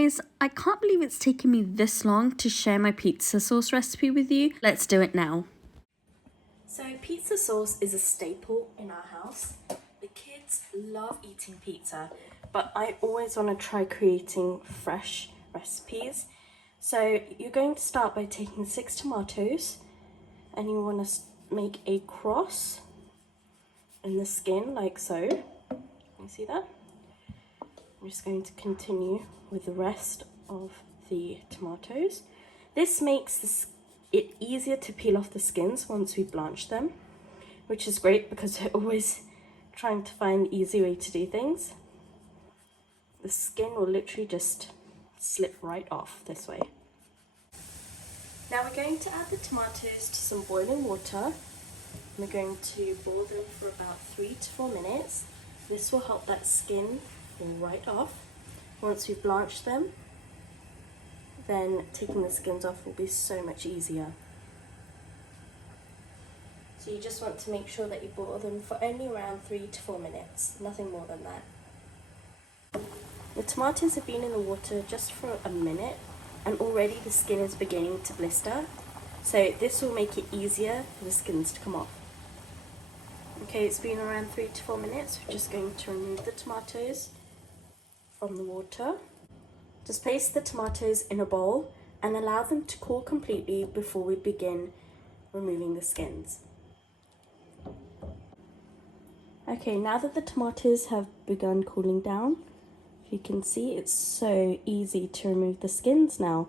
guys, I can't believe it's taken me this long to share my pizza sauce recipe with you. Let's do it now. So pizza sauce is a staple in our house. The kids love eating pizza, but I always want to try creating fresh recipes. So you're going to start by taking 6 tomatoes and you want to make a cross in the skin like so. Can you see that? I'm just going to continue with the rest of the tomatoes. This makes it easier to peel off the skins once we blanch them, which is great because we're always trying to find an easy way to do things. The skin will literally just slip right off this way. Now we're going to add the tomatoes to some boiling water. We're going to boil them for about 3 to 4 minutes. This will help that skin right off. Once we blanch them, then taking the skins off will be so much easier. So you just want to make sure that you boil them for only around 3 to 4 minutes, nothing more than that. The tomatoes have been in the water just for a minute and already the skin is beginning to blister, so this will make it easier for the skins to come off. Okay, it's been around 3 to 4 minutes. We're just going to remove the tomatoes from the water. Just place the tomatoes in a bowl and allow them to cool completely before we begin removing the skins. Okay, now that the tomatoes have begun cooling down, if you can see, it's so easy to remove the skins now.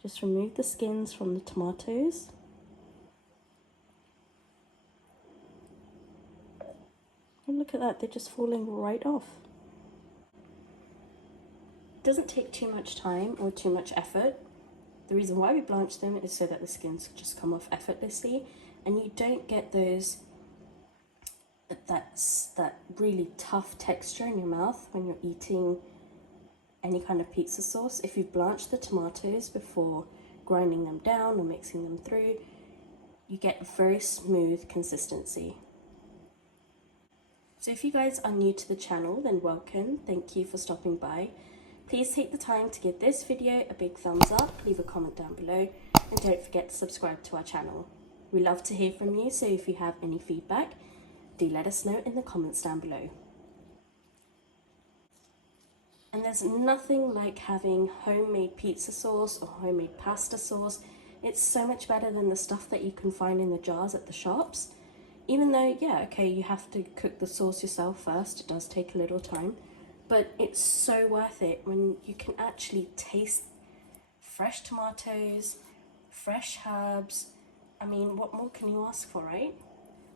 Just remove the skins from the tomatoes. And look at that, they're just falling right off. It doesn't take too much time or too much effort. The reason why we blanch them is so that the skins just come off effortlessly and you don't get that really tough texture in your mouth when you're eating any kind of pizza sauce. If you blanch the tomatoes before grinding them down or mixing them through, you get a very smooth consistency. So if you guys are new to the channel, then welcome. Thank you for stopping by. Please take the time to give this video a big thumbs up, leave a comment down below, and don't forget to subscribe to our channel. We love to hear from you, so if you have any feedback, do let us know in the comments down below. And there's nothing like having homemade pizza sauce or homemade pasta sauce. It's so much better than the stuff that you can find in the jars at the shops. Even though, yeah, okay, you have to cook the sauce yourself first, it does take a little time, but it's so worth it when you can actually taste fresh tomatoes, fresh herbs. I mean, what more can you ask for, right?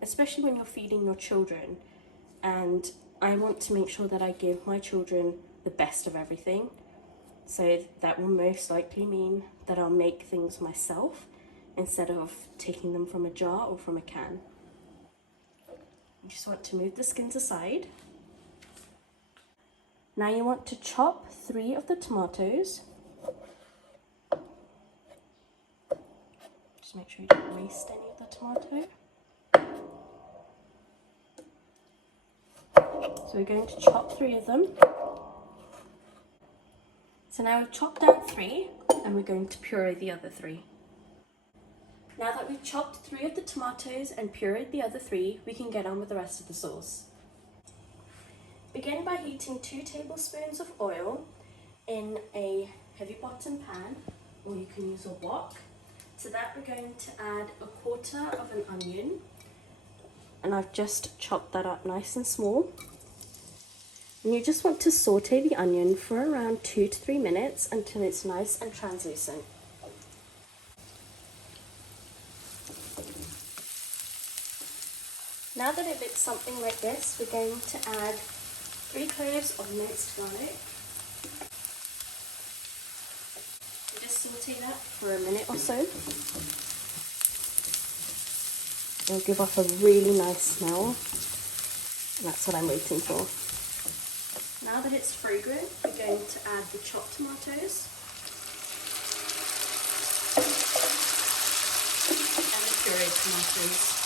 Especially when you're feeding your children, and I want to make sure that I give my children the best of everything, so that will most likely mean that I'll make things myself instead of taking them from a jar or from a can. You just want to move the skins aside. Now you want to chop 3 of the tomatoes. Just make sure you don't waste any of the tomato. So we're going to chop 3 of them. So now we've chopped down 3 and we're going to puree the other 3. Now that we've chopped 3 of the tomatoes and pureed the other 3, we can get on with the rest of the sauce. Begin by heating 2 tablespoons of oil in a heavy bottom pan, or you can use a wok. To that we're going to add 1/4 of an onion, and I've just chopped that up nice and small. And you just want to saute the onion for around 2 to 3 minutes until it's nice and translucent. Now that it looks something like this, we're going to add 3 cloves of minced garlic. We just saute that for a minute or so. It'll give off a really nice smell, and that's what I'm waiting for. Now that it's fragrant, we're going to add the chopped tomatoes and the pureed tomatoes.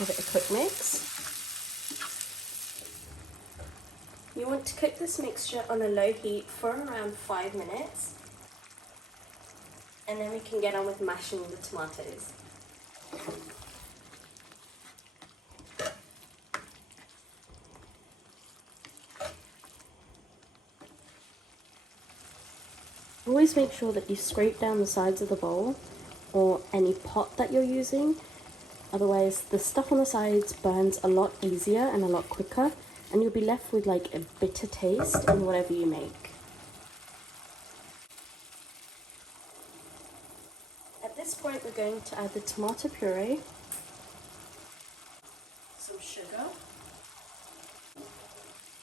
Give it a quick mix. You want to cook this mixture on a low heat for around 5 minutes. And then we can get on with mashing the tomatoes. Always make sure that you scrape down the sides of the bowl or any pot that you're using. Otherwise, the stuff on the sides burns a lot easier and a lot quicker, and you'll be left with like a bitter taste in whatever you make. At this point, we're going to add the tomato puree, some sugar,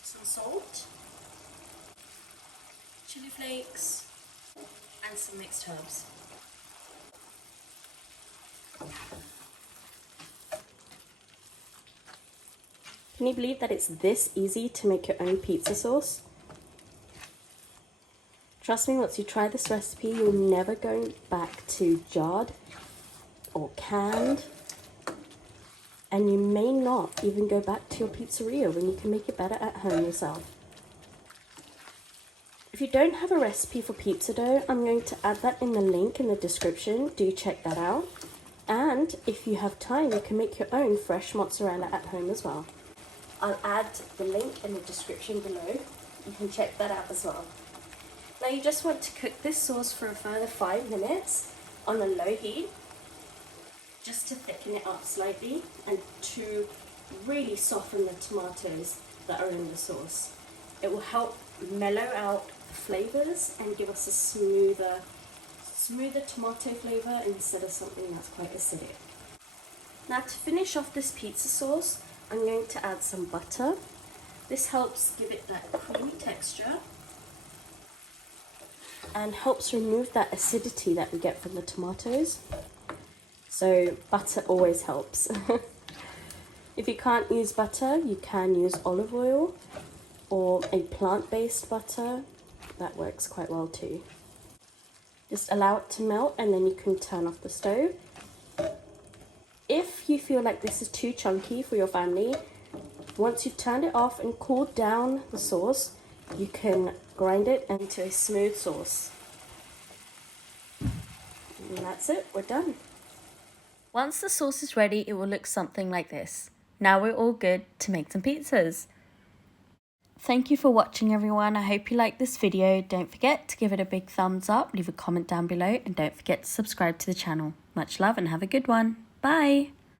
some salt, chili flakes, and some mixed herbs. Can you believe that it's this easy to make your own pizza sauce? Trust me, once you try this recipe, you'll never go back to jarred or canned. And you may not even go back to your pizzeria when you can make it better at home yourself. If you don't have a recipe for pizza dough, I'm going to add that in the link in the description. Do check that out. And if you have time, you can make your own fresh mozzarella at home as well. I'll add the link in the description below. You can check that out as well. Now you just want to cook this sauce for a further 5 minutes on a low heat, just to thicken it up slightly and to really soften the tomatoes that are in the sauce. It will help mellow out the flavors and give us a smoother tomato flavor instead of something that's quite acidic. Now to finish off this pizza sauce, I'm going to add some butter. This helps give it that creamy texture and helps remove that acidity that we get from the tomatoes. So butter always helps. If you can't use butter, you can use olive oil or a plant-based butter. That works quite well too. Just allow it to melt and then you can turn off the stove. If you feel like this is too chunky for your family, once you've turned it off and cooled down the sauce, you can grind it into a smooth sauce. And that's it, we're done. Once the sauce is ready, it will look something like this. Now we're all good to make some pizzas. Thank you for watching everyone. I hope you liked this video. Don't forget to give it a big thumbs up, leave a comment down below, and don't forget to subscribe to the channel. Much love and have a good one. Bye!